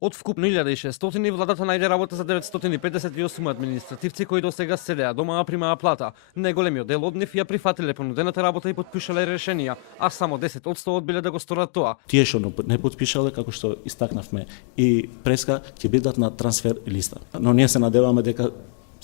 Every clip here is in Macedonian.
Од вкупно 1600 владата најде работа за 958 административци кои до сега седеа дома а примаа плата. Најголемиот дел од нив ја прифатиле понудената работа и потпишале решенија, а само 10% одбиле да го сторат тоа. Тие што не потпишале, како што истакнавме и преска, ќе бидат на трансфер листа. Но ние се надеваме дека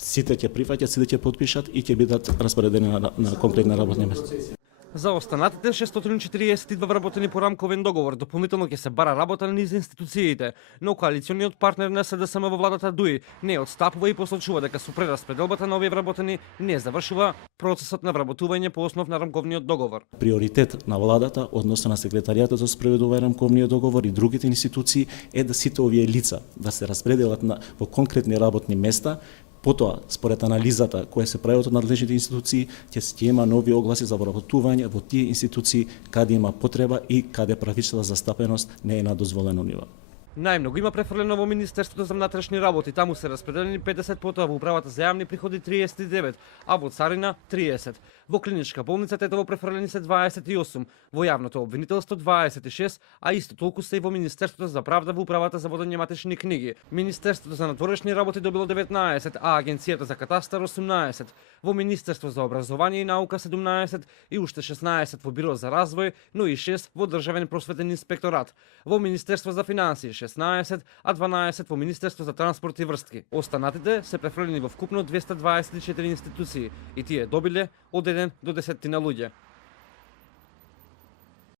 сите ќе прифаќат, сите ќе потпишат и ќе бидат распоредени на конкретни работни места. За останатите 642 вработени по рамковен договор дополнително ќе се бара работа низ институциите, но коалициониот партнер на СДСМ во владата ДУИ не отстапува и посочува дека со прераспределбата на овие вработени не завршува процесот на вработување по основ на рамковниот договор. Приоритет на владата, односно на секретаријатот за спроведување рамковниот договор и другите институции е да сите овие лица да се распределат во конкретни работни места. Потоа, според анализата која се прави од надлежните институции, ќе има нови огласи за вработување во тие институции каде има потреба и каде правичната застапеност не е на дозволено ниво. Најмногу има префрлено во Министерството за внатрешни работи, таму се распределени 50, потоа во Управата за јавни приходи 39, а во Царина 30. Во Клиничка болница Тетово префрлени се 28, во јавното обвинителство 26, а исто толку се и во Министерството за правда во Управата за водење матични книги. Министерството за надворешни работи добило 19, а Агенцијата за катастар 18. Во Министерство за образование и наука 17 и уште 16 во Биро за развој, но и 6 во Државен просветен инспекторат. Во Министерство за финансии 16, а 12 во Министерство за транспорт и врски. Останатите се префрлени во вкупно 224 институции и тие добиле од 1 до 10 луѓе.